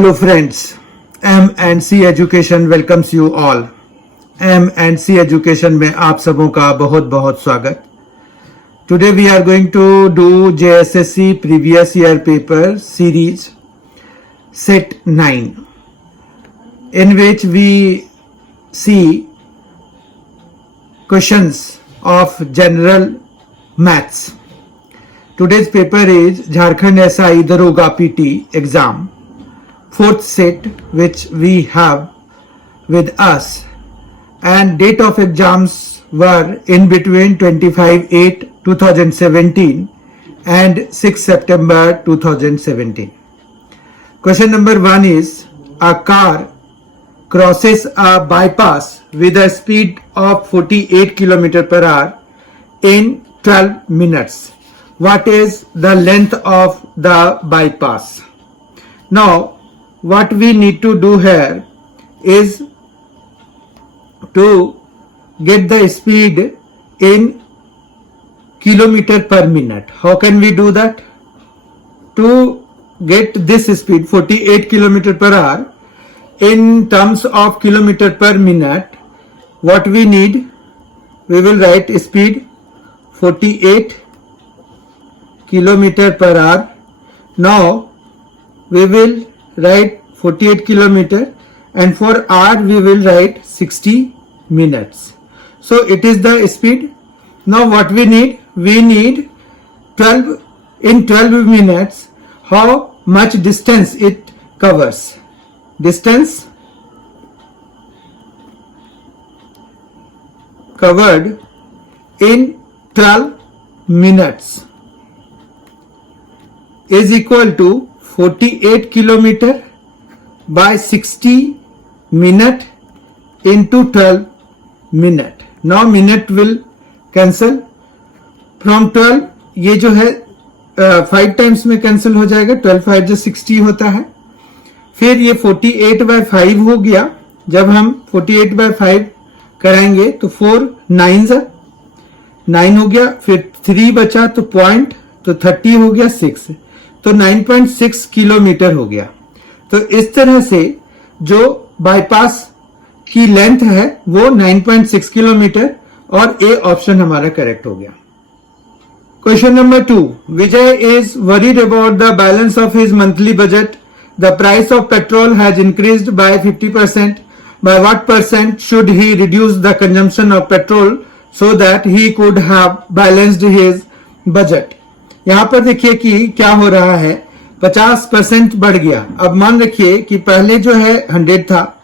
Hello friends, M&C Education welcomes you all. M&C Education में आप सबों का बहुत बहुत स्वागत. Today we are going to do JSSC previous year paper series set 9 in which we see questions of general maths. Today's paper is Jharkhand SI Daroga PT exam. Fourth set which we have with us, and date of exams were in between 25/8/2017 and 6 September 2017. Question number 1 is, a car crosses a bypass with a speed of 48 km per hour in 12 minutes. What is the length of the bypass? Now what we need to do here is to get the speed in kilometer per minute. How can we do that? To get this speed 48 km per hour in terms of kilometer per minute, what we need, we will write speed 48 km per hour. Now we will write 48 kilometer, and for hour we will write 60 minutes. So it is the speed. Now what we need 12 in 12 minutes. How much distance it covers? Distance covered in 12 minutes is equal to 48 kilometer by 60 minute into 12 minute. Now minute will cancel from 12. ये जो है 5 times में cancel हो जाएगा. 12 5 जो 60 होता है. फिर ये 48/5 हो गया. जब हम 48/5 कराएंगे तो 4 9 9 हो गया. फिर 3 बचा तो पॉइंट, तो 30 हो गया 6, तो 9.6 किलोमीटर हो गया. तो इस तरह से जो बाईपास की लेंथ है वो 9.6 किलोमीटर, और ए ऑप्शन हमारा करेक्ट हो गया. Question number 2, Vijay is worried about the balance of his monthly budget. The price of petrol has increased by 50%. By what percent should he reduce the consumption of petrol so that he could have balanced his budget. यहां पर देखिए कि क्या हो रहा है. 50% बढ़ गया. अब मान रखिए कि पहले जो है 100 था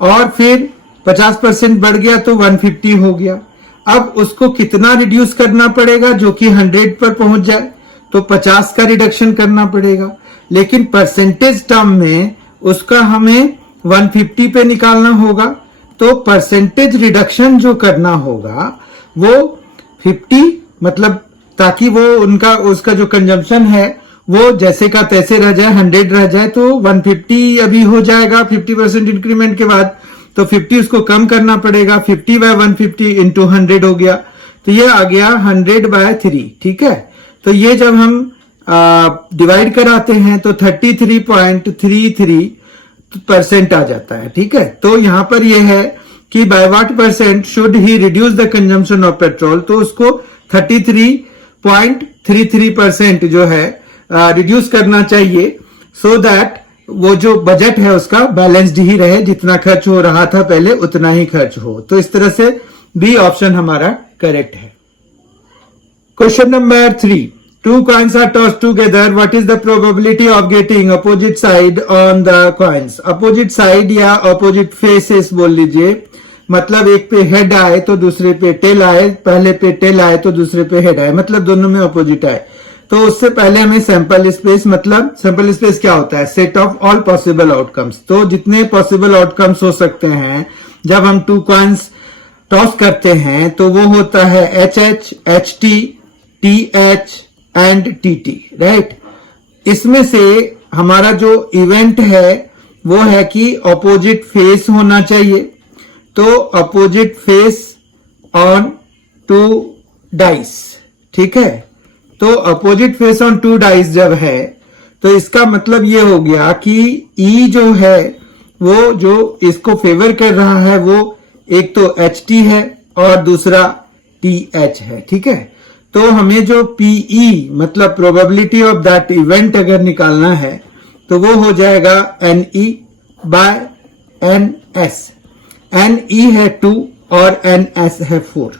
और फिर 50% बढ़ गया तो 150 हो गया. अब उसको कितना रिड्यूस करना पड़ेगा जो कि 100 पर पहुंच जाए? तो 50 का रिडक्शन करना पड़ेगा. लेकिन परसेंटेज टर्म में उसका हमें 150 पे निकालना होगा. तो परसेंटेज रिडक्शन जो करना होगा वो 50, मतलब ताकि वो उसका जो कंजम्पशन है वो जैसे का तैसे रह जाए, 100 रह जाए, तो 150 अभी हो जाएगा 50% इंक्रीमेंट के बाद. तो 50 उसको कम करना पड़ेगा. 50/150 इंटू 100 हो गया, तो ये आ गया 100/3. ठीक है. तो ये जब हम डिवाइड कराते हैं तो 33.33% आ जाता है. ठीक है. तो यहां पर ये है कि by what percent should he reduce the consumption of petrol. तो उसको 33.33% जो है रिड्यूस करना चाहिए, सो दैट वो जो बजट है उसका बैलेंस्ड ही रहे. जितना खर्च हो रहा था पहले उतना ही खर्च हो. तो इस तरह से बी ऑप्शन हमारा करेक्ट है. Question number 3, 2 coins are tossed together. What is the probability of getting opposite side on the coins? Opposite side या opposite faces बोल लीजिए. मतलब एक पे हेड आए तो दूसरे पे टेल आए, पहले पे टेल आए तो दूसरे पे हेड आए, मतलब दोनों में अपोजिट आए. तो उससे पहले हमें सैंपल स्पेस, मतलब सैंपल स्पेस क्या होता है? Set of all possible outcomes. तो जितने पॉसिबल आउटकम्स हो सकते हैं जब हम 2 कॉइन्स टॉस करते हैं तो वो होता है HH, HT, TH and TT. Right. इसमें से हमारा जो इवेंट है वो है कि ऑपोजिट फेस होना चाहिए. तो अपोजिट फेस ऑन 2 डाइस. ठीक है. तो अपोजिट फेस ऑन 2 डाइस जब है तो इसका मतलब ये हो गया कि E जो है वो जो इसको फेवर कर रहा है वो एक तो HT है और दूसरा TH है, ठीक है। तो हमें जो PE मतलब प्रोबेबिलिटी ऑफ दैट इवेंट अगर निकालना है तो वो हो जाएगा NE बाय NS। NE है 2 और NS है 4,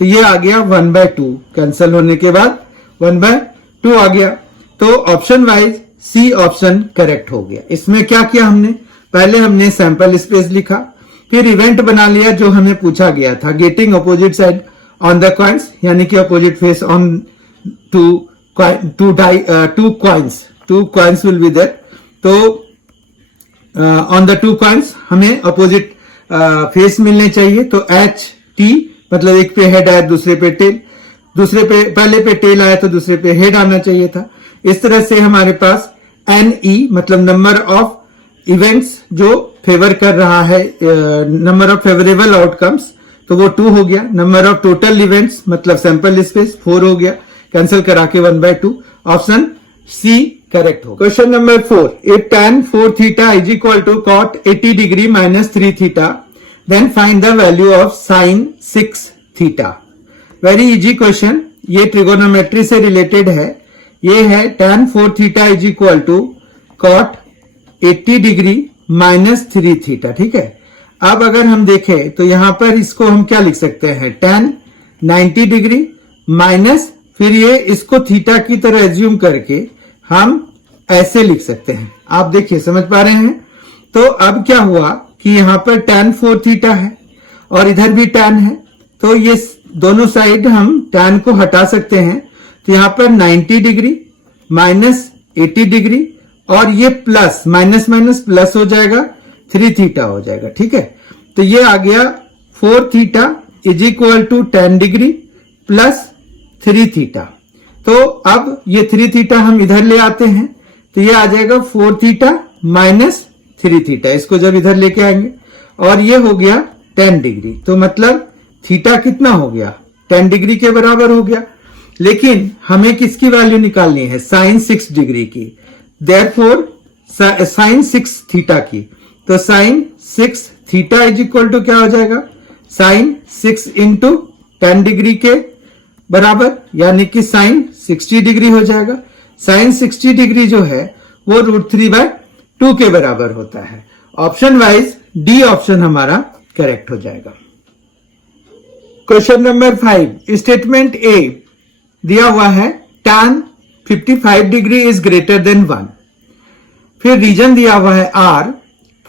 तो ये आ गया 1/2, कैंसिल होने के बाद 1/2 आ गया। तो option wise C option correct हो गया। इसमें क्या किया हमने, पहले हमने सैंपल स्पेस लिखा, फिर इवेंट बना लिया जो हमें पूछा गया था, getting opposite side on the coins, यानी कि opposite face on two coins will be there. तो ऑन द 2 कॉइन्स हमें अपोजिट फेस मिलने चाहिए। तो HT मतलब एक पे हेड आया दूसरे पे टेल, पहले पे टेल आया तो दूसरे पे हेड आना चाहिए था। इस तरह से हमारे पास NE मतलब नंबर ऑफ इवेंट्स जो फेवर कर रहा है, नंबर ऑफ फेवरेबल आउटकम्स, तो वो 2 हो गया। नंबर ऑफ टोटल इवेंट्स मतलब सैंपल स्पेस 4 हो गया, कैंसिल करा के 1/2। ऑप्शन सी करेक्ट हो। Question number 4, if tan 4 theta is equal to cot 80 degree minus 3 theta, then find the value of sin 6 theta। Very easy question, ये trigonometry से related है। ये है tan 4 theta is equal to cot 80 degree minus 3 theta, ठीक है। अब अगर हम देखें तो यहां पर इसको हम क्या लिख सकते हैं, tan 90 डिग्री माइनस, फिर ये इसको थीटा की तरह एज्यूम करके हम ऐसे लिख सकते हैं। आप देखिए समझ पा रहे हैं। तो अब क्या हुआ कि यहां पर tan 4 थीटा है और इधर भी tan है, तो ये दोनों साइड हम tan को हटा सकते हैं। तो यहां पर 90 डिग्री माइनस 80 डिग्री और ये प्लस माइनस माइनस प्लस हो जाएगा, 3 थीटा हो जाएगा, ठीक है। तो ये आ गया 4 theta is equal to 10 degree plus 3 theta. तो अब ये 3 थीटा हम इधर ले आते हैं, तो ये आ जाएगा 4 थीटा माइनस 3 थीटा। इसको जब इधर लेके आएंगे और ये हो गया 10 डिग्री, तो मतलब थीटा कितना हो गया, 10 डिग्री के बराबर हो गया। लेकिन हमें किसकी वैल्यू निकालनी है, साइन 6 डिग्री की, देयरफॉर साइन 6 थीटा की। तो sine 6 theta is equal to क्या हो जाएगा, साइन 6 इंटू 10 डिग्री के बराबर, यानी कि साइन 60 डिग्री हो जाएगा। साइन 60 डिग्री जो है वो √3/2 के बराबर होता है। ऑप्शन वाइज डी ऑप्शन हमारा करेक्ट हो जाएगा। क्वेश्चन नंबर 5, स्टेटमेंट ए दिया हुआ है tan 55 degree is greater than 1। फिर रीजन दिया हुआ है R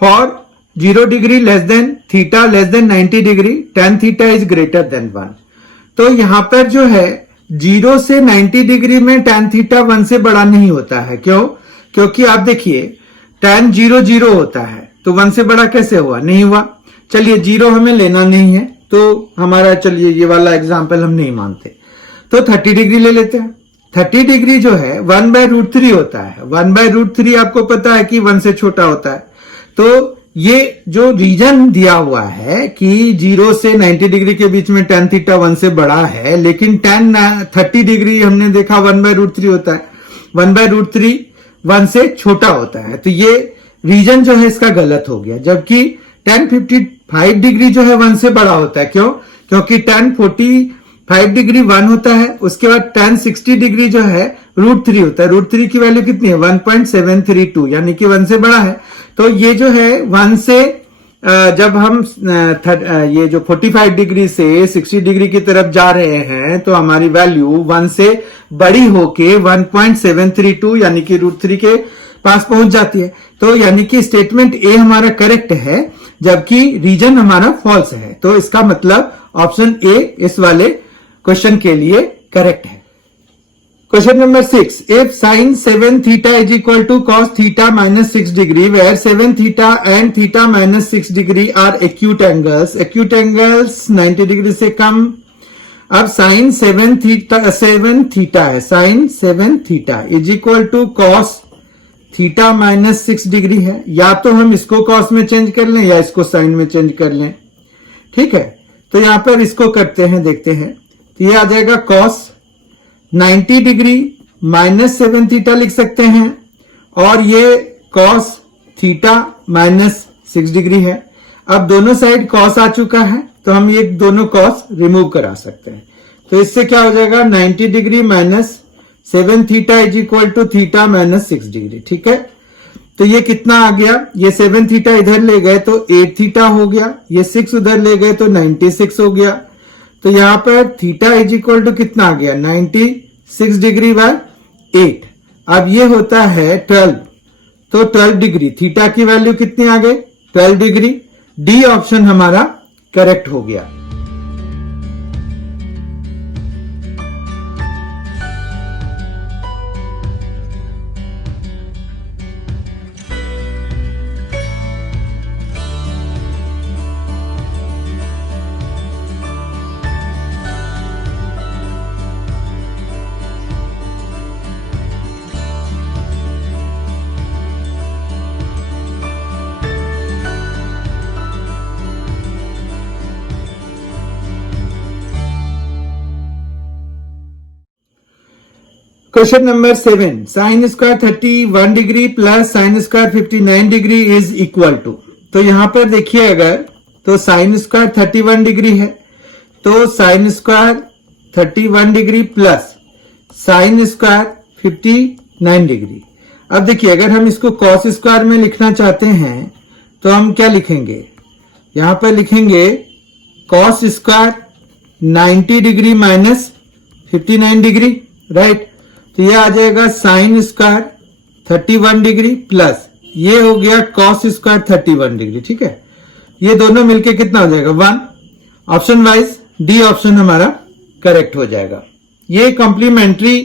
for 0 degree less than theta less than 90 degree, tan theta is greater than 1। तो यहां पर जो है 0 से 90 डिग्री में tan थीटा 1 से बड़ा नहीं होता है। क्यों? क्योंकि आप देखिए tan 0 0 होता है, तो 1 से बड़ा कैसे हुआ, नहीं हुआ। चलिए 0 हमें लेना नहीं है, तो हमारा चलिए ये वाला एग्जाम्पल हम नहीं मानते, तो 30 डिग्री ले लेते हैं। 30 डिग्री जो है 1/√3 होता है। 1/√3 आपको पता है कि 1 से छोटा होता है। तो ये जो रीजन दिया हुआ है कि 0 से 90 डिग्री के बीच में tan थीटा 1 से बड़ा है, लेकिन tan 30 डिग्री हमने देखा 1/√3 होता है, 1/√3 1 से छोटा होता है। तो ये रीजन जो है इसका गलत हो गया। जबकि tan 55 डिग्री जो है 1 से बड़ा होता है। क्यों? क्योंकि tan 45 डिग्री 1 होता है, उसके बाद tan 60 डिग्री जो है √3 होता है। √3 की वैल्यू कितनी है, 1.732, यानी कि 1 से बड़ा है। तो ये जो है 1 से जब हम ये जो 45 डिग्री से 60 डिग्री की तरफ जा रहे हैं, तो हमारी वैल्यू 1 से बड़ी होके 1.732 यानी कि √3 के पास पहुंच जाती है। तो यानी कि स्टेटमेंट ए हमारा करेक्ट है, जबकि रीजन हमारा फॉल्स है। तो इसका मतलब ऑप्शन ए इस वाले क्वेश्चन के लिए करेक्ट है। Question number 6, if sine 7 theta is equal to cos theta minus 6 degree, where 7 theta and theta minus 6 degree are acute angles, acute angles 90 degree से कम। अब साइन 7 थीटा है, sine 7 theta is equal to cos theta minus 6 degree है। या तो हम इसको cos में चेंज कर लें या इसको साइन में चेंज कर लें, ठीक है। तो यहां पर इसको करते हैं, देखते हैं। तो ये आ जाएगा कॉस 90 डिग्री माइनस 7 थीटा लिख सकते हैं, और ये कॉस थीटा माइनस 6 डिग्री है। अब दोनों साइड कॉस आ चुका है तो हम ये दोनों कॉस रिमूव करा सकते हैं। तो इससे क्या हो जाएगा 90 degree minus 7 theta is equal to theta minus 6 degree. ठीक है, तो ये कितना आ गया, ये 7 थीटा इधर ले गए तो 8 थीटा हो गया, ये 6 उधर ले गए तो 96 हो गया। तो यहां पर थीटा इज इक्वल टू कितना आ गया 96 डिग्री बाय 8। अब ये होता है 12, तो 12 डिग्री, थीटा की वैल्यू कितनी आ गई 12 डिग्री। डी ऑप्शन हमारा करेक्ट हो गया। Question number 7, sine square 31 degree plus sine square 59 degree is equal to. तो यहां पर देखिए अगर तो साइन स्क्वायर 31 डिग्री है तो sign square 31 degree plus sine square 59 degree. अब देखिए अगर हम इसको कॉस स्क्वायर में लिखना चाहते हैं तो हम क्या लिखेंगे, यहां पर लिखेंगे cos square 90 degree minus 59 degree, right. तो ये आ जाएगा साइन स्क्वायर 31 डिग्री प्लस ये हो गया कॉस स्क्वायर 31 डिग्री। ठीक है, ये दोनों मिलके कितना हो जाएगा 1। ऑप्शन वाइज डी ऑप्शन हमारा करेक्ट हो जाएगा। ये कॉम्प्लीमेंट्री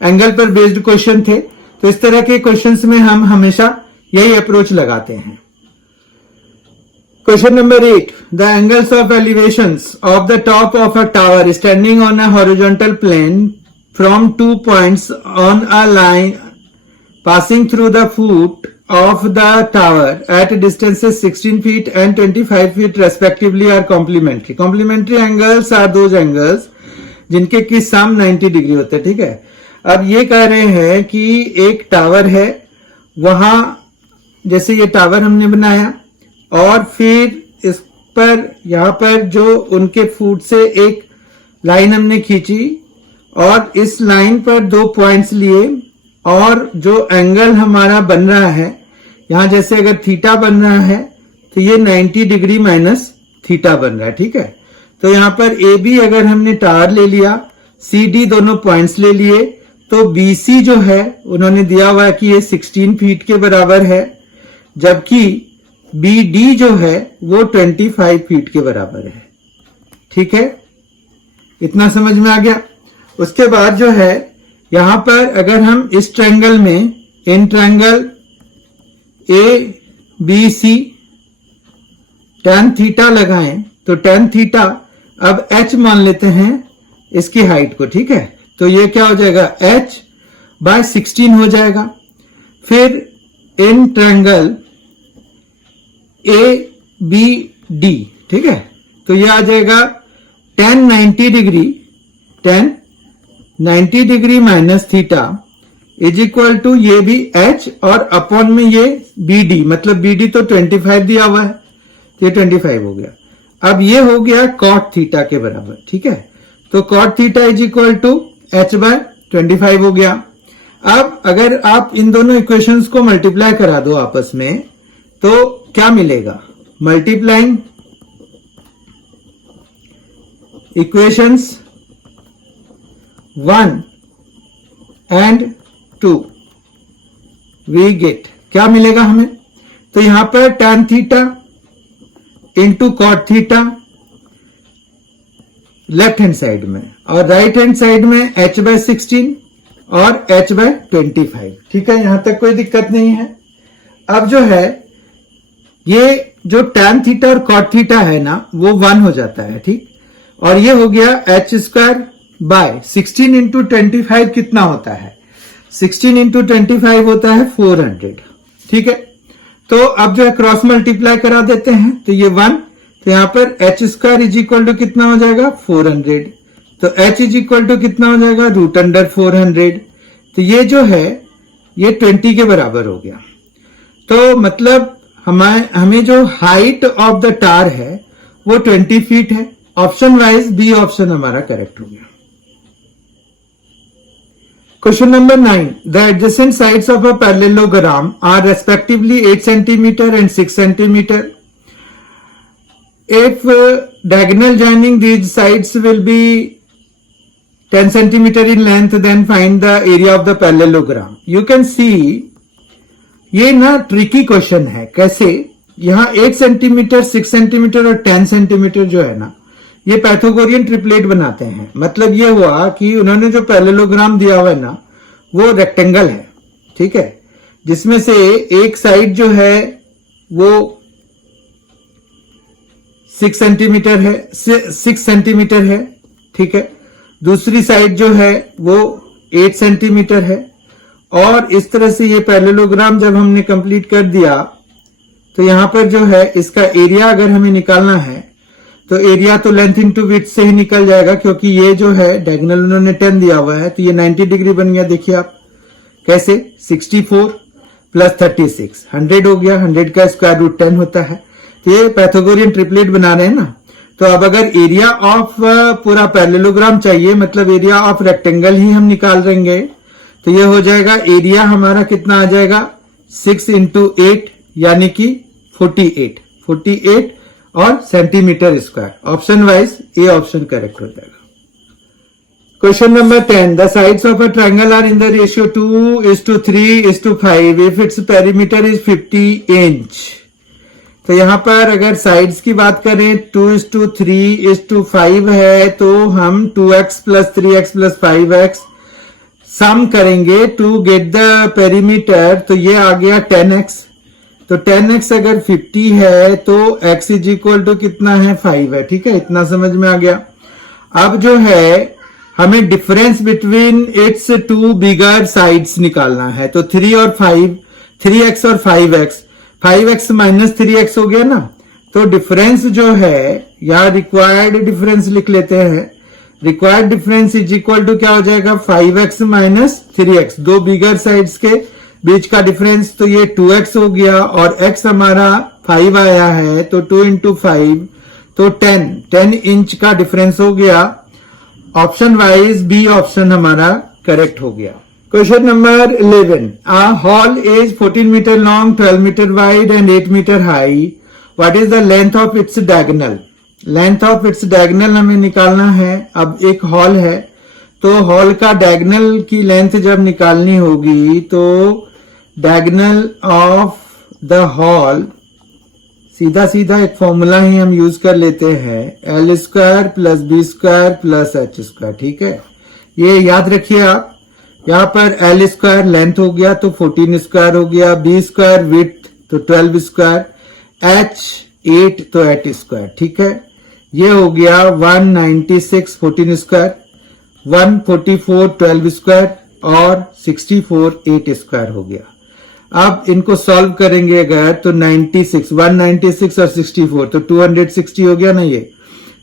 एंगल पर बेस्ड क्वेश्चन थे, तो इस तरह के क्वेश्चंस में हम हमेशा यही अप्रोच लगाते हैं। Question number 8, the angles of elevations of the top of a tower standing on a horizontal plane from 2 points on a line passing through the foot of the tower at distances 16 feet and 25 feet respectively are complementary. Complementary angles are those angles जिनके की सम 90 degree होते हैं। ठीक है, अब ये कह रहे हैं कि एक टावर है, वहां जैसे ये टावर हमने बनाया और फिर इस पर यहां पर जो उनके फुट से एक लाइन हमने खींची और इस लाइन पर 2 पॉइंट्स लिए और जो एंगल हमारा बन रहा है यहां जैसे अगर थीटा बन रहा है तो ये 90 डिग्री माइनस थीटा बन रहा है। ठीक है, तो यहां पर ए बी अगर हमने टावर ले लिया, सी डी दोनों पॉइंट्स ले लिए, तो बी सी जो है उन्होंने दिया हुआ है कि ये 16 फीट के बराबर है, जबकि बी डी जो है वो 25 फीट के बराबर है। ठीक है, इतना समझ में आ गया। उसके बाद जो है यहां पर अगर हम इस ट्रायंगल में in triangle A B C tan theta लगाएं तो tan थीटा अब h मान लेते हैं इसकी हाइट को। ठीक है, तो ये क्या हो जाएगा h बाय 16 हो जाएगा। फिर in triangle A B D, ठीक है, तो ये आ जाएगा tan 90 degree, tan 90 degree minus theta is equal to ये भी h और अपॉन में ये बी डी, मतलब बी डी तो 25 दिया हुआ है, ये 25 हो गया। अब ये हो गया कॉट थीटा के बराबर। ठीक है, तो cot theta is equal to h by 25 हो गया। अब अगर आप इन दोनों इक्वेशंस को मल्टीप्लाई करा दो आपस में तो क्या मिलेगा, multiplying equations 1 and 2 we get, क्या मिलेगा हमें, तो यहां पर tan theta into cot theta left hand side में और राइट हैंड साइड में h बाय 16 और h बाय 25। ठीक है, यहां तक कोई दिक्कत नहीं है। अब जो है ये जो tan थीटा और कॉट थीटा है ना वो 1 हो जाता है। ठीक, और ये हो गया h स्क्वायर बाय 16 इंटू 25 कितना होता है, 16 इंटू 25 होता है 400। ठीक है, तो अब जो है क्रॉस मल्टीप्लाई करा देते हैं तो ये 1, तो यहां पर h square is equal to कितना हो जाएगा 400, तो h इज इक्वल टू कितना हो जाएगा √400। तो ये जो है ये 20 के बराबर हो गया। तो मतलब हमें जो हाइट ऑफ द टार है वो 20 फीट है। ऑप्शन वाइज बी ऑप्शन हमारा करेक्ट हो गया। Question number 9. The adjacent sides of a parallelogram are respectively 8 centimeter and 6 centimeter. If diagonal joining these sides will be 10 centimeter in length, then find the area of the parallelogram. You can see ये ना tricky question है। कैसे? यहाँ 8 centimetre, 6 centimetre और 10 centimetre जो है ना, ये पैथागोरियन ट्रिपलेट बनाते हैं। मतलब ये हुआ कि उन्होंने जो पैरेललोग्राम दिया हुआ है ना, वो रेक्टेंगल है, ठीक है, जिसमें से एक साइड जो है वो 6 सेंटीमीटर है, 6 सेंटीमीटर है, ठीक है, दूसरी साइड जो है वो 8 सेंटीमीटर है। और इस तरह से ये पैरेललोग्राम जब हमने कंप्लीट कर दिया तो यहां पर जो है इसका एरिया अगर हमें निकालना है तो एरिया तो लेंथ इंटू विड्थ से ही निकल जाएगा, क्योंकि ये जो है डायगोनल उन्होंने 10 दिया हुआ है, तो ये 90 डिग्री बन गया। देखिए आप कैसे, 64 प्लस 36 100 हो गया। 100 का स्क्वायर रूट 10 होता है। तो ये पैथागोरियन ट्रिपलेट बना रहे हैं ना। तो अब अगर एरिया ऑफ पूरा पैरेललोग्राम चाहिए, मतलब एरिया ऑफ रेक्टेंगल ही हम निकाल देंगे, तो ये हो जाएगा एरिया हमारा कितना आ जाएगा 6 इंटू 8 यानी कि 48 और centimetre square. Option wise A option correct हो जाएगा। Question number 10. The sides of a triangle are in the ratio 2:3:5 if its perimeter is 50 inch. तो यहां पर अगर साइड्स की बात करें 2:3:5 है, तो हम 2x plus 3x plus 5x सम करेंगे टू गेट द पेरीमीटर। तो ये आ गया 10x। तो 10x अगर 50 है तो x इज इक्वल टू कितना है 5 है, ठीक है, इतना समझ में आ गया। अब जो है हमें difference between its two bigger sides निकालना है। तो 3 और 5, 3x और 5x, 5x माइनस 3x हो गया ना। तो डिफरेंस जो है या रिक्वायर्ड डिफरेंस लिख लेते हैं। Required difference is equal to क्या हो जाएगा 5x माइनस 3x, दो बिगर साइड्स के बीच का डिफरेंस। तो ये 2x हो गया और x हमारा 5 आया है, तो 2 इंटू 5 तो 10 इंच का डिफरेंस हो गया। ऑप्शन वाइज बी ऑप्शन हमारा करेक्ट हो गया। Question number 11. A hall is 14 meter long, 12 meter wide and 8 meter high. What is the length of its diagonal? Length of its diagonal हमें निकालना है। अब एक हॉल है, तो हॉल का डायगोनल की लेंथ जब निकालनी होगी तो डायगोनल ऑफ द हॉल सीधा सीधा एक फॉर्मूला ही हम यूज कर लेते हैं, L square plus B square plus H square, ठीक है। ये याद रखिए आप, यहाँ पर L स्क्वायर लेंथ हो गया तो 14 स्क्वायर हो गया, बी स्क्वायर विड्थ तो 12 स्क्वायर, H 8 तो 8 स्क्वायर, ठीक है। ये हो गया 196 14 स्क्वायर, 144 12 स्क्वायर और 64 8 स्क्वायर हो गया। अब इनको सॉल्व करेंगे अगर तो 96 196 और 64 तो 260 हो गया ना। ये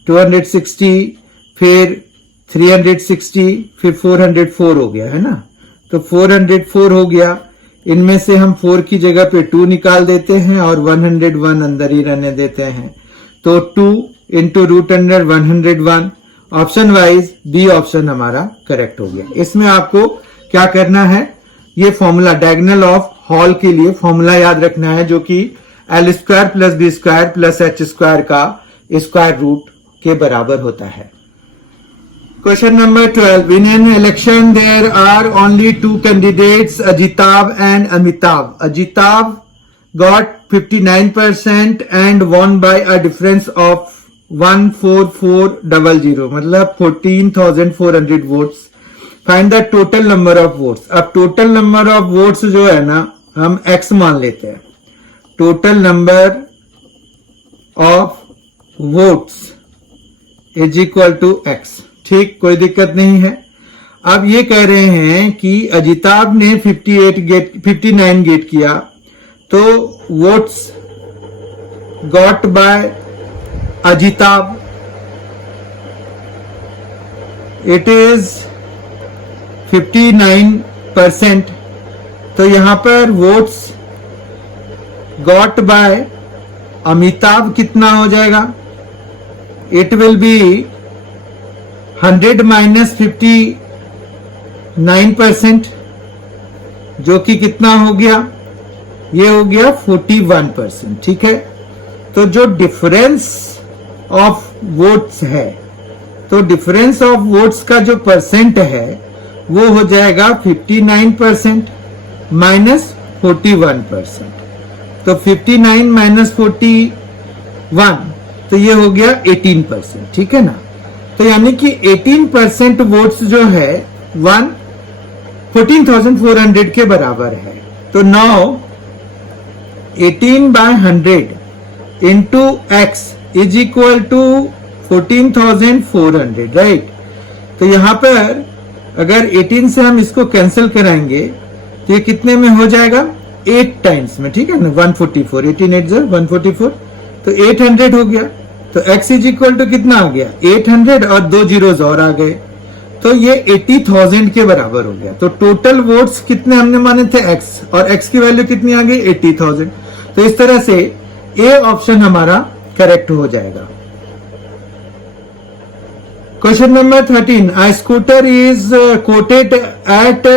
260 फिर 360 फिर 404 हो गया है ना। तो 404 हो गया। इनमें से हम 4 की जगह पे 2 निकाल देते हैं और 101 अंदर ही रहने देते हैं। तो 2 into root under 101। Option wise B option हमारा करेक्ट हो गया। इसमें आपको क्या करना है, ये फॉर्मूला डायगोनल ऑफ हॉल के लिए फॉर्मूला याद रखना है, जो कि L square plus B square plus H square का स्क्वायर रूट के बराबर होता है। Question number 12. In an election, there are only 2 candidates, Ajitav and Amitav. Ajitav got 59% and won by a difference of 14400, मतलब 14,400 votes. Find the total number of votes. अब total number of votes जो है ना, हम x मान लेते हैं। Total number of votes is equal to x. ठीक, कोई दिक्कत नहीं है। अब ये कह रहे हैं कि अजिताभ ने 59 गेट किया, तो votes got by Ajitabh it is 59%। तो यहां पर वोट्स गॉट बाय अमिताभ कितना हो जाएगा? इट विल बी 100 माइनस 59%, जो कि कितना हो गया? ये हो गया 41%। ठीक है, तो जो डिफरेंस ऑफ वोट्स है, तो डिफरेंस ऑफ वोट्स का जो परसेंट है वो हो जाएगा 59% माइनस 41%। तो 59 माइनस 41, तो ये हो गया 18%। ठीक है ना, तो यानी कि 18% वोट्स जो है 14,400 के बराबर है। तो now 18 by 100 into X is equal to 14,400, right. तो यहां पर अगर 18 से हम इसको कैंसिल कराएंगे तो ये कितने में हो जाएगा? 8 टाइम्स में। ठीक है ना, 144, 18 8 144, तो 800 हो गया। तो x इज इक्वल टू कितना आ गया? 800 और 2 जीरोस और आ गए, तो ये 80,000 के बराबर हो गया। तो टोटल वोट्स कितने हमने माने थे? x, और x की वैल्यू कितनी आ गई? 80,000। तो इस तरह से ए ऑप्शन हमारा करेक्ट हो जाएगा। Question number 13, a scooter is quoted at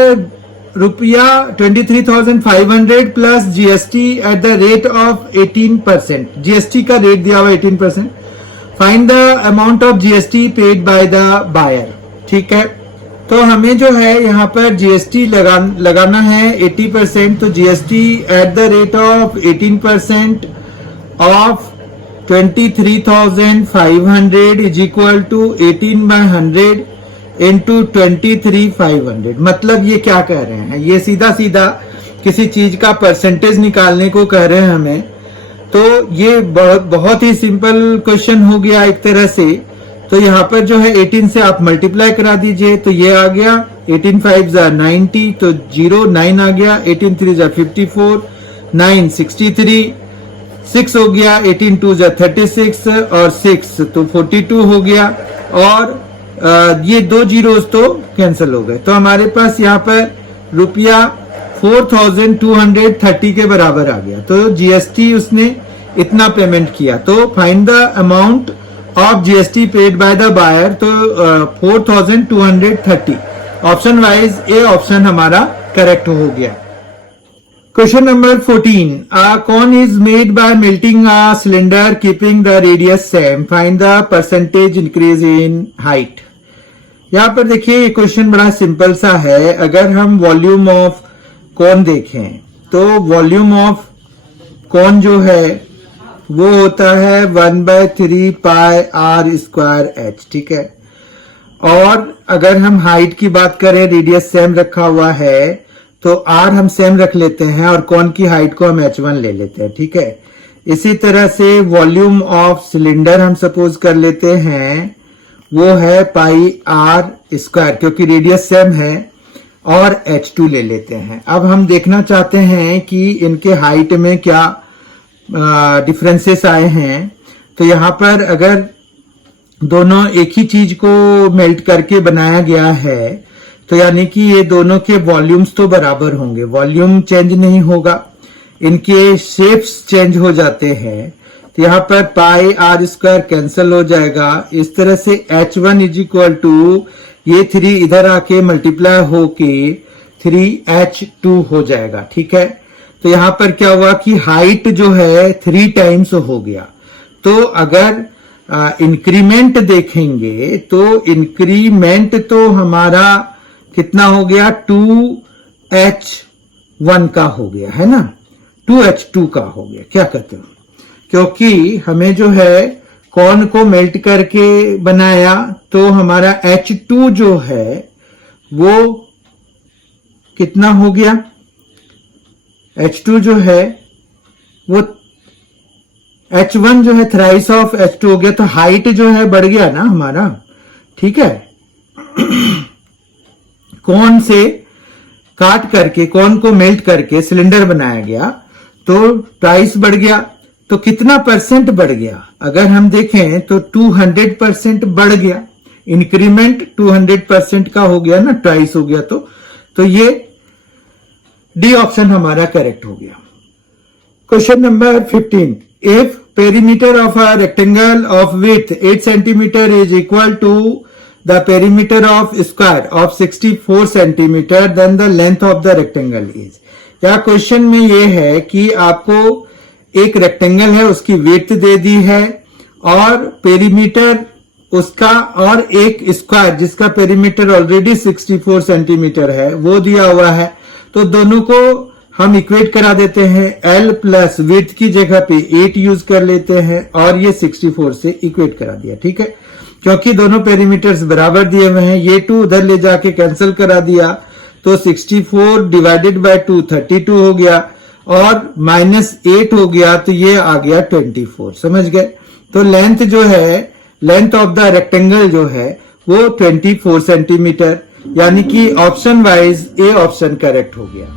रुपया 23,500 plus GST at the rate of 18%। GST का रेट दिया हुआ 18%। Find the amount of GST paid by the buyer. ठीक है, तो हमें जो है यहाँ पर जीएसटी लगाना है 80%। तो GST at the rate of 18% of 23,500 is equal to 18 by 100 into 23,500। मतलब ये क्या कह रहे हैं? ये सीधा सीधा किसी चीज का परसेंटेज निकालने को कह रहे हैं हमें। तो ये बहुत ही सिंपल क्वेश्चन हो गया एक तरह से। तो यहाँ पर जो है 18 से आप मल्टीप्लाई करा दीजिए, तो ये आ गया 18 5 जा 90, तो 0 9 आ गया, 18 3 जा 54, 9 63, 6 हो गया, 18 2 जा 36 और 6 तो 42 हो गया। और ये 2 जीरोस तो कैंसिल हो गए। तो हमारे पास यहाँ पर रुपया 4,230 के बराबर आ गया। तो जीएसटी उसने इतना पेमेंट किया। तो find the amount of GST paid by the buyer. तो 4,230 ऑप्शन वाइज ए ऑप्शन हमारा करेक्ट हो गया। Question number 14, a cone is made by melting a cylinder keeping the radius same. Find the percentage increase in height. यहाँ पर देखिए ये question बड़ा simple सा है। अगर हम वॉल्यूम ऑफ कॉन देखें तो वॉल्यूम ऑफ कॉन जो है वो होता है 1/3 पाई r स्क्वायर h। ठीक है, और अगर हम हाइट की बात करें, रेडियस सेम रखा हुआ है तो r हम सेम रख लेते हैं और कॉन की हाइट को हम h1 ले लेते हैं। ठीक है, इसी तरह से वॉल्यूम ऑफ सिलेंडर हम सपोज कर लेते हैं, वो है पाई r स्क्वायर, क्योंकि रेडियस सेम है, और h2 ले लेते हैं। अब हम देखना चाहते हैं कि इनके हाइट में क्या डिफरेंसेस आए हैं। तो यहाँ पर अगर दोनों एक ही चीज को मेल्ट करके बनाया गया है तो यानी कि ये दोनों के वॉल्यूम्स तो बराबर होंगे, वॉल्यूम चेंज नहीं होगा, इनके शेप्स चेंज हो जाते हैं। तो यहाँ पर पाई r स्क्वायर कैंसिल हो जाएगा। इस तरह से h1 इज इक्वल टू ये 3 इधर आके मल्टीप्लाई होके 3h2 हो जाएगा। ठीक है, तो यहाँ पर क्या हुआ कि हाइट जो है 3 टाइम्स हो गया। तो अगर इंक्रीमेंट देखेंगे तो इंक्रीमेंट तो हमारा कितना हो गया? 2h1 का हो गया है ना, 2h2 का हो गया। क्या कहते हो? क्योंकि हमें जो है कॉर्न को मेल्ट करके बनाया तो हमारा H2 जो है वो कितना हो गया? H2 जो है वो H1 जो है थ्राइस ऑफ H2 हो गया। तो हाइट जो है बढ़ गया ना हमारा। ठीक है, कॉर्न से काट करके, कॉर्न को मेल्ट करके सिलेंडर बनाया गया तो प्राइस बढ़ गया। तो कितना परसेंट बढ़ गया? अगर हम देखें तो 200% बढ़ गया। इंक्रीमेंट 200% का हो गया ना, ट्वाइस हो गया। तो ये डी ऑप्शन हमारा करेक्ट हो गया। Question number 15, if perimeter of a rectangle of width 8 centimetre is equal to the perimeter of square of 64 centimetre then the length of the rectangle is. या क्वेश्चन में ये है कि आपको एक रेक्टेंगल है, उसकी विड्थ दे दी है और पेरीमीटर उसका और एक स्क्वायर जिसका पेरीमीटर ऑलरेडी 64 सेंटीमीटर है वो दिया हुआ है। तो दोनों को हम इक्वेट करा देते हैं, L प्लस विड्थ की जगह पे 8 यूज कर लेते हैं और ये 64 से इक्वेट करा दिया। ठीक है, क्योंकि दोनों पेरीमीटर्स बराबर दिए हुए हैं, ये 2 उधर ले जाके कैंसिल करा दिया तो 64 डिवाइडेड बाय 2 32 हो गया और -8 हो गया तो ये आ गया 24। समझ गए? तो लेंथ जो है, लेंथ ऑफ द रेक्टेंगल जो है वो 24 सेंटीमीटर, यानी कि option wise A option correct हो गया।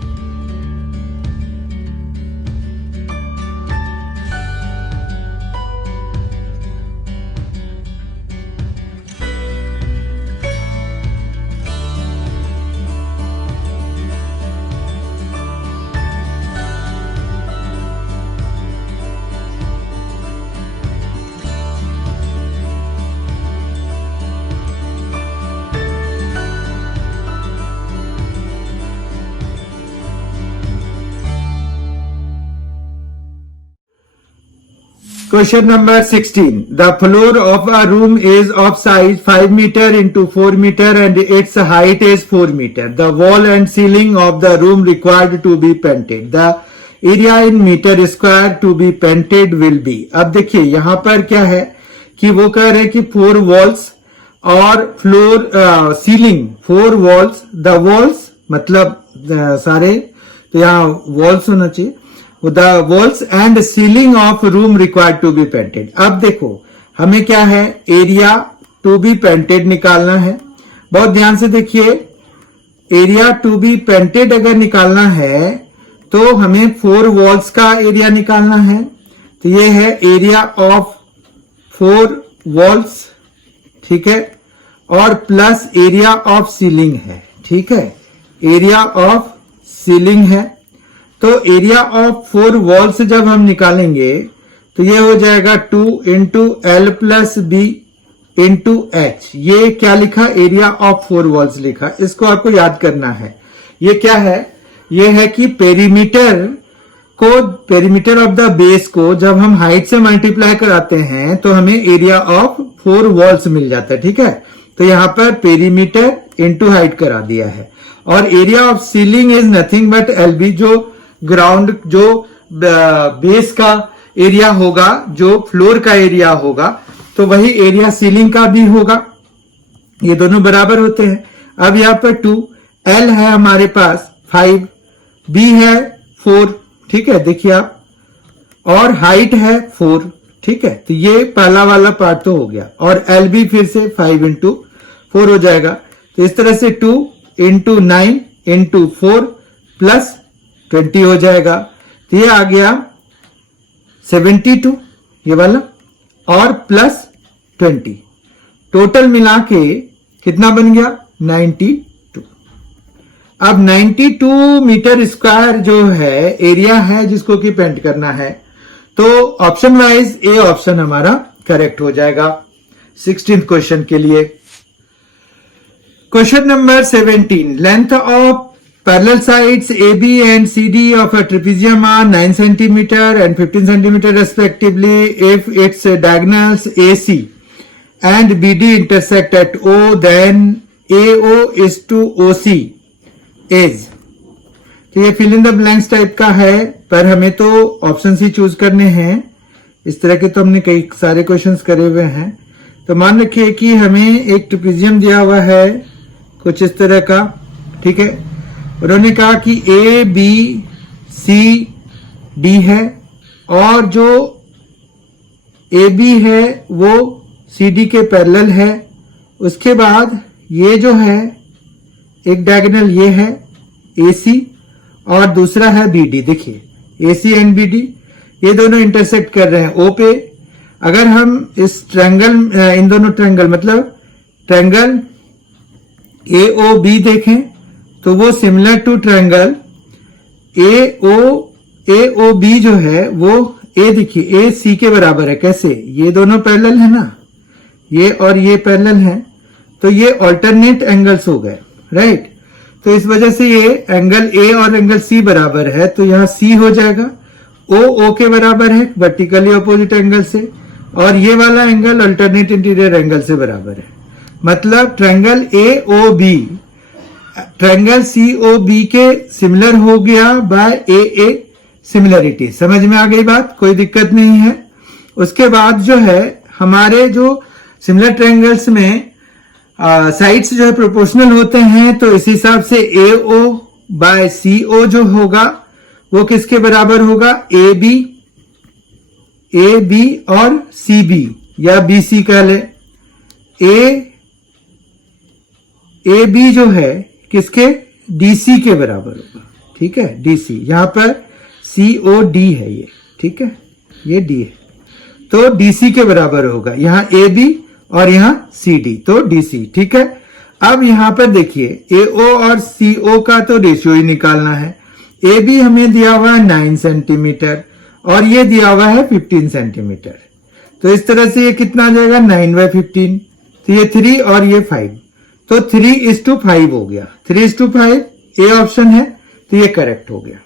Question number 16. The floor of a room is of size 5 meter into 4 meter and its height is 4 meter. The wall and ceiling of the room required to be painted. The area in meter square to be painted will be. अब देखिए यहाँ पर क्या है कि वो कह रहे हैं कि 4 walls और floor ceiling 4 walls. The walls मतलब सारे, तो यहाँ walls होना चाहिए, the walls and ceiling of room required to be painted. अब देखो हमें क्या है, एरिया टू बी पेंटेड निकालना है। बहुत ध्यान से देखिए, एरिया टू बी पेंटेड अगर निकालना है तो हमें 4 वॉल्स का एरिया निकालना है। तो ये है एरिया ऑफ 4 वॉल्स, ठीक है, और प्लस एरिया ऑफ सीलिंग है। ठीक है, एरिया ऑफ सीलिंग है। तो एरिया ऑफ 4 वॉल्स जब हम निकालेंगे तो ये हो जाएगा 2 into L plus B into H. ये क्या लिखा, एरिया ऑफ 4 वॉल्स लिखा। इसको आपको याद करना है। ये क्या है, ये है कि पेरीमीटर को, पेरीमीटर ऑफ द बेस को जब हम हाइट से मल्टीप्लाई कराते हैं तो हमें एरिया ऑफ 4 वॉल्स मिल जाता है। ठीक है, तो यहां पर पेरीमीटर इंटू हाइट करा दिया है। और area of ceiling is nothing but LB, जो ग्राउंड, जो बेस का एरिया होगा, जो फ्लोर का एरिया होगा, तो वही एरिया सीलिंग का भी होगा। ये दोनों बराबर होते हैं। अब यहां पर 2, एल है हमारे पास 5, बी है 4, ठीक है, देखिए आप, और हाइट है 4, ठीक है। तो ये पहला वाला पार्ट तो हो गया, और एल भी फिर से 5 इंटू 4 हो जाएगा। तो इस तरह से 2 इंटू 9 इंटू 4 प्लस 20 हो जाएगा। तो ये आ गया 72, ये वाला, और प्लस 20, टोटल मिला के कितना बन गया, 92। अब 92 मीटर स्क्वायर जो है एरिया है जिसको कि पेंट करना है, तो ऑप्शन वाइज ए ऑप्शन हमारा करेक्ट हो जाएगा 16th क्वेश्चन के लिए। Question number 17, length of parallel sides AB and CD of a trapezium are 9 cm and 15 cm respectively if its diagonals AC and BD intersect at O, then AO is to OC is। तो ये fill in the blanks type का है, पर हमें तो option ही choose करने हैं। इस तरह के तो हमने कई सारे क्वेश्चंस करे हुए हैं। तो मान रखिए कि हमें एक ट्रेपेजियम दिया हुआ है कुछ इस तरह का, ठीक है। उन्होंने कहा कि ए बी सी डी है, और जो ए बी है वो सी डी के पैरेलल है। उसके बाद ये जो है एक डायगोनल ये है ए सी और दूसरा है बी डी। देखिए ए सी एंड बी डी ये दोनों इंटरसेक्ट कर रहे हैं ओ पे। अगर हम इस ट्रायंगल, इन दोनों ट्रायंगल मतलब ट्रायंगल ए ओ बी देखें तो वो similar to triangle A O B जो है वो ए, देखिए ए सी के बराबर है। कैसे? ये दोनों पैरेलल है ना, ये और ये पैरेलल है, तो ये ऑल्टरनेट एंगल्स हो गए, राइट। तो इस वजह से ये एंगल ए और एंगल सी बराबर है, तो यहां सी हो जाएगा। ओ के बराबर है वर्टिकली अपोजिट एंगल से, और ये वाला एंगल अल्टरनेट इंटीरियर एंगल से बराबर है। मतलब triangle A O B triangle C O B के सिमिलर हो गया बाय ए सिमिलरिटी। समझ में आ गई बात? कोई दिक्कत नहीं है। उसके बाद जो है हमारे जो सिमिलर ट्रायंगल्स में साइड्स जो है प्रोपोर्शनल होते हैं, तो इस हिसाब से ए ओ बाय सी ओ जो होगा वो किसके बराबर होगा? ए बी और सी बी, या बी सी कह ले। ए बी जो है किसके? डी सी के बराबर होगा, ठीक है। डी सी, यहां पर सी ओ डी है ये, ठीक है, ये डी है, तो डी सी के बराबर होगा। यहां ए बी और यहां सी डी, तो डी सी, ठीक है। अब यहां पर देखिए ए ओ और सी ओ का तो रेशियो ही निकालना है। ए बी हमें दिया हुआ है 9 सेंटीमीटर और ये दिया हुआ है 15 सेंटीमीटर, तो इस तरह से ये कितना आ जाएगा? 9/15, तो ये 3 और ये 5, तो 3:5 हो गया। 3:5 ए ऑप्शन है, तो ये करेक्ट हो गया।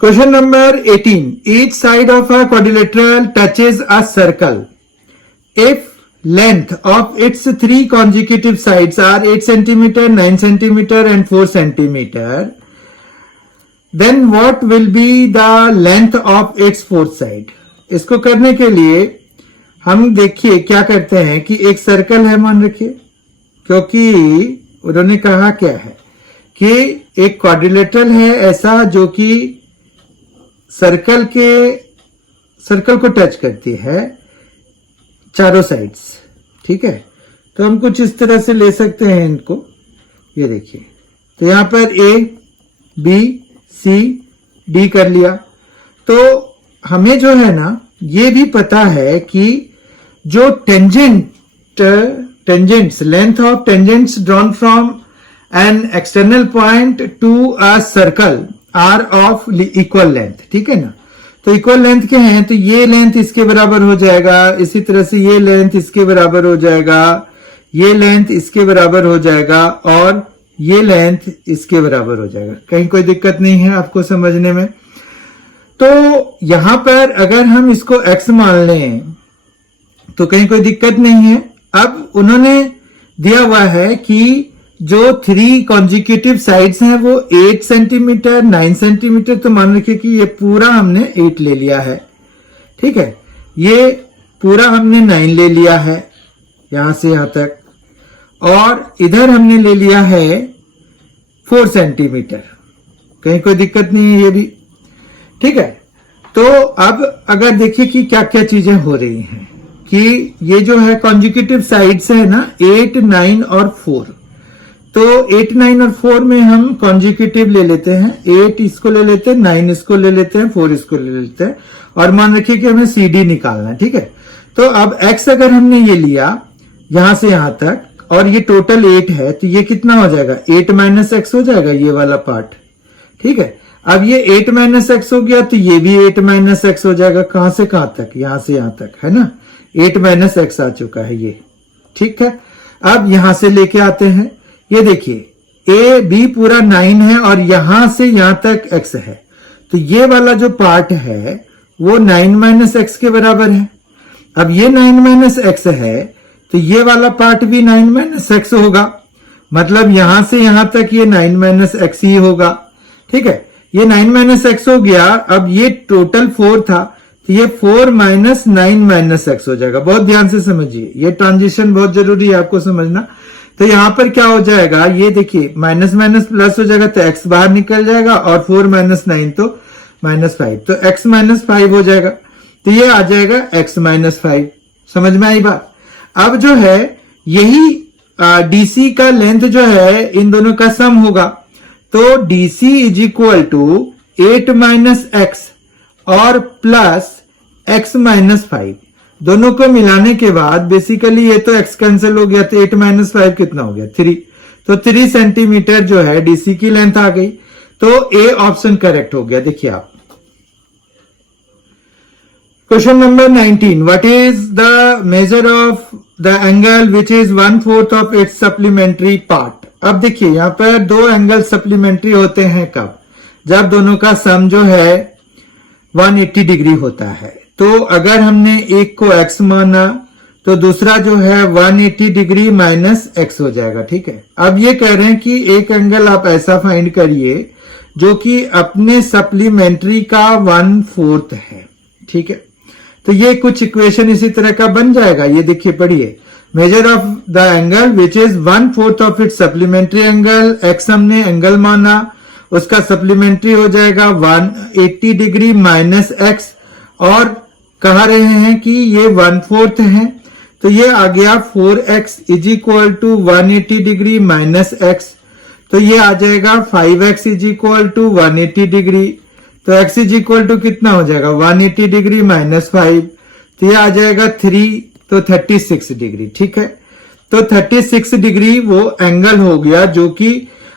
Question number 18, each side of a quadrilateral touches a circle if length of its 3 consecutive sides are 8 centimeter, 9 centimeter and 4 centimeter, then what will be the length of its fourth side? इसको करने के लिए हम देखिए क्या करते हैं कि एक सर्कल है, मान रखिए, क्योंकि उन्होंने कहा क्या है कि एक क्वाड्रिलेटरल है ऐसा जो कि सर्कल को टच करती है चारों साइड्स, ठीक है। तो हम कुछ इस तरह से ले सकते हैं इनको, ये देखिए, तो यहां पर ए बी सी डी कर लिया। तो हमें जो है ना ये भी पता है कि जो tangents length of tangents drawn from an external point to a circle are of equal length, ठीक है ना। तो इक्वल लेंथ के हैं, तो ये लेंथ इसके बराबर हो जाएगा, इसी तरह से ये लेंथ इसके बराबर हो जाएगा, ये लेंथ इसके बराबर हो जाएगा और ये लेंथ इसके बराबर हो जाएगा। कहीं कोई दिक्कत नहीं है आपको समझने में? तो यहां पर अगर हम इसको x मान लें तो कहीं कोई दिक्कत नहीं है। अब उन्होंने दिया हुआ है कि जो 3 कॉन्जिक्यूटिव साइड्स हैं वो 8 सेंटीमीटर 9 सेंटीमीटर, तो मान रखिए कि ये पूरा हमने 8 ले लिया है, ठीक है। ये पूरा हमने 9 ले लिया है यहां से यहां तक, और इधर हमने ले लिया है 4 सेंटीमीटर। कहीं कोई दिक्कत नहीं है, ये भी ठीक है। तो अब अगर देखिए कि क्या क्या चीजें हो रही हैं कि ये जो है कॉन्जिक्यूटिव साइड्स है ना 8, 9 और 4, तो 8, 9 और 4 में हम कॉन्जिक्यूटिव ले लेते हैं। 8 इसको ले लेते हैं, 9 इसको ले लेते हैं, 4 इसको ले लेते हैं, और मान रखिए कि हमें सी डी निकालना है, ठीक है। तो अब x अगर हमने ये लिया यहां से यहां तक और ये टोटल 8 है, तो ये कितना हो जाएगा? 8 माइनस एक्स हो जाएगा ये वाला पार्ट, ठीक है। अब ये 8 माइनस एक्स हो गया तो ये भी 8 माइनस एक्स हो जाएगा। कहां से कहां तक? यहां से यहां तक, है ना। 8 माइनस एक्स आ चुका है ये, ठीक है। अब यहां से लेके आते हैं, ये देखिए ए बी पूरा 9 है और यहां से यहां तक x है, तो ये वाला जो पार्ट है वो 9 माइनस एक्स के बराबर है। अब ये 9 माइनस एक्स है तो ये वाला पार्ट भी 9 माइनस एक्स होगा, मतलब यहां से यहां तक ये 9 माइनस एक्स ही होगा, ठीक है। ये 9 माइनस एक्स हो गया। अब ये टोटल 4 था, तो ये 4 माइनस 9 माइनस एक्स हो जाएगा। बहुत ध्यान से समझिए, ये ट्रांजिशन बहुत जरूरी है आपको समझना। तो यहां पर क्या हो जाएगा, ये देखिए माइनस माइनस प्लस हो जाएगा, तो x बाहर निकल जाएगा, और 4 माइनस 9 तो माइनस 5, तो x माइनस 5 हो जाएगा, तो ये आ जाएगा x माइनस 5। समझ में आई बात? अब जो है यही डीसी का लेंथ जो है इन दोनों का सम होगा, तो DC is equal to 8 minus X और प्लस x माइनस 5, दोनों को मिलाने के बाद बेसिकली ये तो x कैंसिल हो गया, तो 8 माइनस 5 कितना हो गया? 3, तो 3 सेंटीमीटर जो है डीसी की लेंथ आ गई। तो ए ऑप्शन करेक्ट हो गया। देखिए आप question number 19, what is the measure of the angle which is 1/4 of its supplementary part. अब देखिए यहां पर दो एंगल सप्लीमेंट्री होते हैं कब, जब दोनों का सम जो है 180 डिग्री होता है। तो अगर हमने एक को x माना तो दूसरा जो है 180 डिग्री माइनस x हो जाएगा। ठीक है, अब ये कह रहे हैं कि एक एंगल आप ऐसा फाइंड करिए जो कि अपने सप्लीमेंट्री का 1/4 है। ठीक है, तो ये कुछ इक्वेशन इसी तरह का बन जाएगा। ये देखिए पढ़िए, measure of the angle which is 1/4 of its supplementary angle, x हमने एंगल माना, उसका सप्लीमेंट्री हो जाएगा 180 डिग्री माइनस x, और कह रहे हैं कि ये 1/4 है, तो ये आ गया 4x is equal to 180 degree minus x, तो ये आ जाएगा 5x is equal to 180 degree. तो x इज इक्वल टू कितना हो जाएगा 180 डिग्री माइनस 5, तो ये आ जाएगा 3, तो 36 डिग्री। ठीक है, तो 36 डिग्री वो एंगल हो गया जो कि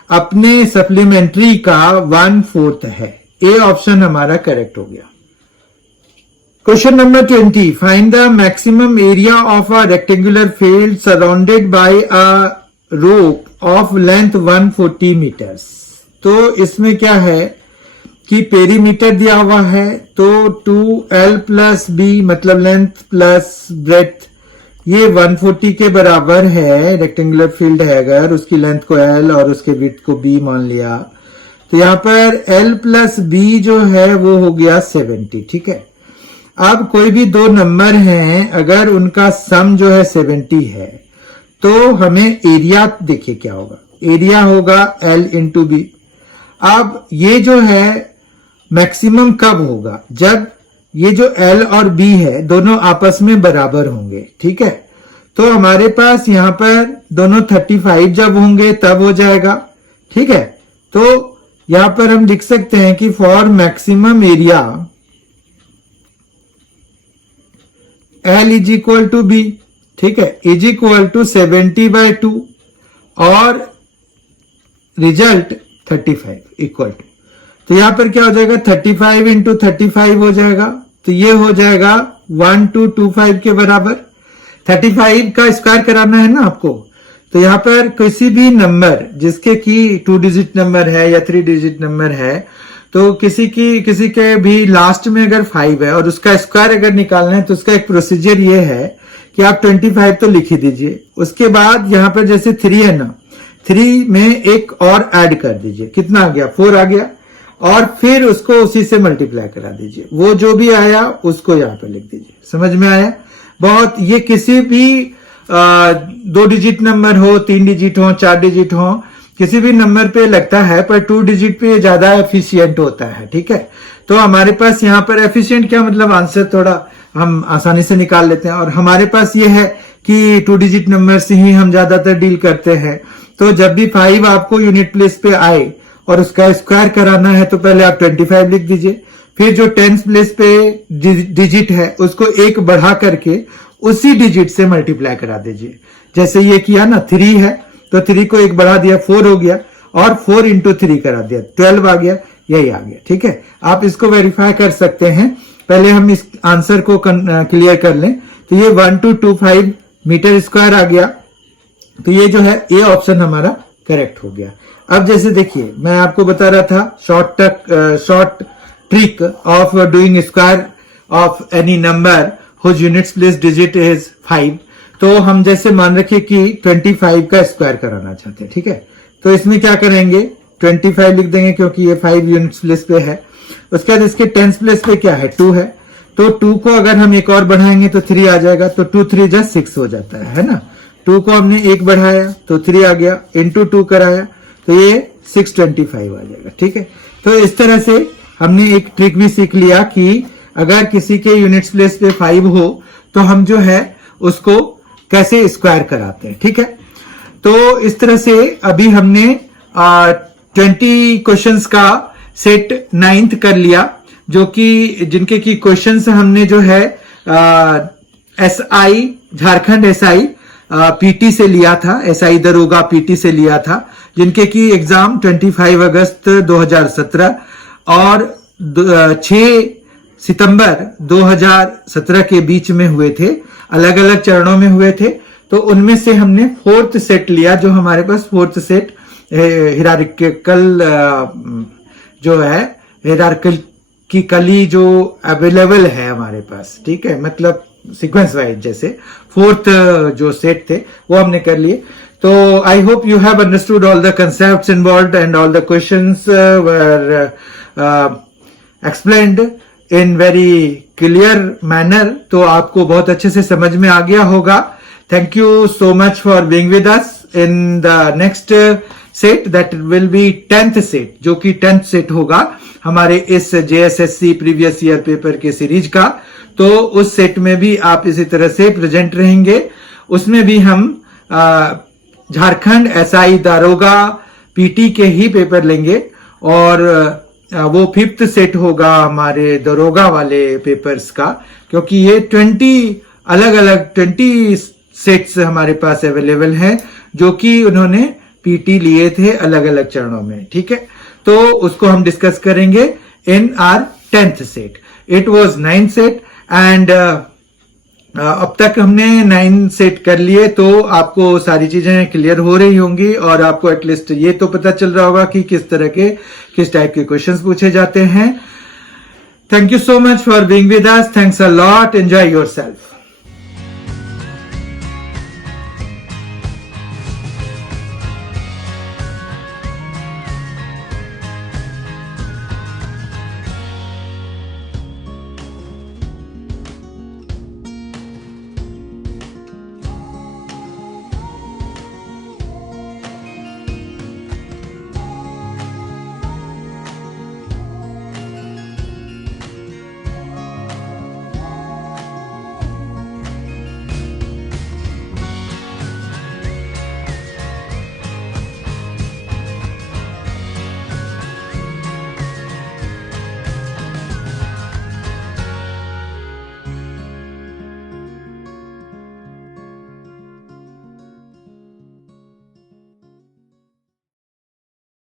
अपने सप्लीमेंट्री का 1/4 है। ए ऑप्शन हमारा करेक्ट हो गया। Question number 20, find the maximum area of a rectangular field surrounded by a rope of length 140 metres. तो इसमें क्या है कि पेरीमीटर दिया हुआ है, तो 2l प्लस बी मतलब लेंथ प्लस ब्रेथ, ये 140 के बराबर है। रेक्टेंगुलर फील्ड है, अगर उसकी लेंथ को l और उसके विड्थ को b मान लिया, तो यहां पर l प्लस b जो है वो हो गया 70। ठीक है, अब कोई भी दो नंबर हैं, अगर उनका सम जो है 70 है, तो हमें एरिया देखिए क्या होगा, एरिया होगा l इंटू बी। अब ये जो है मैक्सिमम कब होगा, जब ये जो l और b है दोनों आपस में बराबर होंगे। ठीक है, तो हमारे पास यहां पर दोनों 35 जब होंगे तब हो जाएगा। ठीक है, तो यहां पर हम लिख सकते हैं कि for maximum area l is equal to B, ठीक है, इज इक्वल टू 70/2 और रिजल्ट 35 इक्वल टू, तो यहां पर क्या हो जाएगा 35 इंटू 35 हो जाएगा, तो ये हो जाएगा 1225 के बराबर। 35 का स्क्वायर कराना है ना आपको, तो यहां पर किसी भी नंबर जिसके की 2 डिजिट नंबर है या 3 डिजिट नंबर है, तो किसी के भी लास्ट में अगर 5 है और उसका स्क्वायर अगर निकालना है, तो उसका एक प्रोसीजर ये है कि आप 25 तो लिख ही दीजिए, उसके बाद यहां पर जैसे 3 है ना, 3 में एक और ऐड कर दीजिए, कितना आ गया 4 आ गया, और फिर उसको उसी से मल्टीप्लाई करा दीजिए, वो जो भी आया उसको यहाँ पे लिख दीजिए। समझ में आया? बहुत, ये किसी भी 2 डिजिट नंबर हो, 3 डिजिट हो, 4 डिजिट हो, किसी भी नंबर पे लगता है, पर 2 डिजिट पे ज्यादा एफिशिएंट होता है। ठीक है, तो हमारे पास यहाँ पर एफिशिएंट क्या मतलब, आंसर थोड़ा हम आसानी से निकाल लेते हैं, और हमारे पास ये है कि 2 डिजिट नंबर से ही हम ज्यादातर डील करते हैं। तो जब भी 5 आपको यूनिट प्लेस पे आए और उसका स्क्वायर कराना है, तो पहले आप 25 लिख दीजिए, फिर जो 10th प्लेस पे डिजिट है उसको एक बढ़ा करके उसी डिजिट से मल्टीप्लाई करा दीजिए। जैसे ये किया ना, 3 है तो 3 को एक बढ़ा दिया, 4 हो गया, और 4 इंटू 3 करा दिया, 12 आ गया, यही आ गया। ठीक है, आप इसको वेरीफाई कर सकते हैं। पहले हम इस आंसर को क्लियर कर लें, तो ये 1225 मीटर स्क्वायर आ गया, तो ये जो है ए ऑप्शन हमारा करेक्ट हो गया। अब जैसे देखिए, मैं आपको बता रहा था short trick of doing square of any number whose units place digit is 5। तो हम जैसे मान रखिए कि 25 का स्क्वायर कराना चाहते हैं। ठीक है, तो इसमें क्या करेंगे, 25 लिख देंगे क्योंकि ये 5 यूनिट्स प्लेस पे है। उसके बाद इसके 10th प्लेस पे क्या है, 2 है, तो 2 को अगर हम एक और बढ़ाएंगे तो 3 आ जाएगा, तो 2 3 जा 6 हो जाता है ना। 2 को हमने एक बढ़ाया तो 3 आ गया, इंटू 2 कराया तो ये 625 आ जाएगा। ठीक है, तो इस तरह से हमने एक ट्रिक भी सीख लिया कि अगर किसी के यूनिट्स प्लेस पे 5 हो तो हम जो है उसको कैसे स्क्वायर कराते हैं। ठीक है, तो इस तरह से अभी हमने 20 क्वेश्चंस का सेट 9th कर लिया, जो कि जिनके की क्वेश्चंस हमने जो है SI झारखंड SI पीटी से लिया था, SI दरोगा पीटी से लिया था। जिनके की एग्जाम 25 अगस्त 2017 और 6 सितंबर 2017 के बीच में हुए थे, अलग अलग चरणों में हुए थे। तो उनमें से हमने 4th सेट लिया, जो हमारे पास 4th सेट हिरारिकल जो है, हिरारिकल की कली जो अवेलेबल है हमारे पास, ठीक है, मतलब सीक्वेंस वाइज जैसे 4th जो सेट थे वो हमने कर लिए। तो I hope you have understood all the concepts involved and all the questions were explained in very clear manner. तो आपको बहुत अच्छे से समझ में आ गया होगा। Thank you so much for being with us in the next set, that will be 10th set, जो कि 10th सेट होगा हमारे इस JSSC प्रीवियस ईयर पेपर के सीरीज का। तो उस सेट में भी आप इसी तरह से प्रेजेंट रहेंगे। उसमें भी हम झारखंड SI दारोगा PT के ही पेपर लेंगे, और वो 5th सेट होगा हमारे दरोगा वाले पेपर्स का, क्योंकि ये 20 सेट्स हमारे पास अवेलेबल हैं, जो कि उन्होंने PT लिए थे अलग अलग चरणों में, ठीक है। तो उसको हम डिस्कस करेंगे इन are 10th set. It was 9 set and अब तक हमने 9 सेट कर लिए, तो आपको सारी चीजें क्लियर हो रही होंगी और आपको एटलीस्ट ये तो पता चल रहा होगा कि किस टाइप के क्वेश्चंस पूछे जाते हैं। Thank you so much for being with us. Thanks a lot. Enjoy yourself.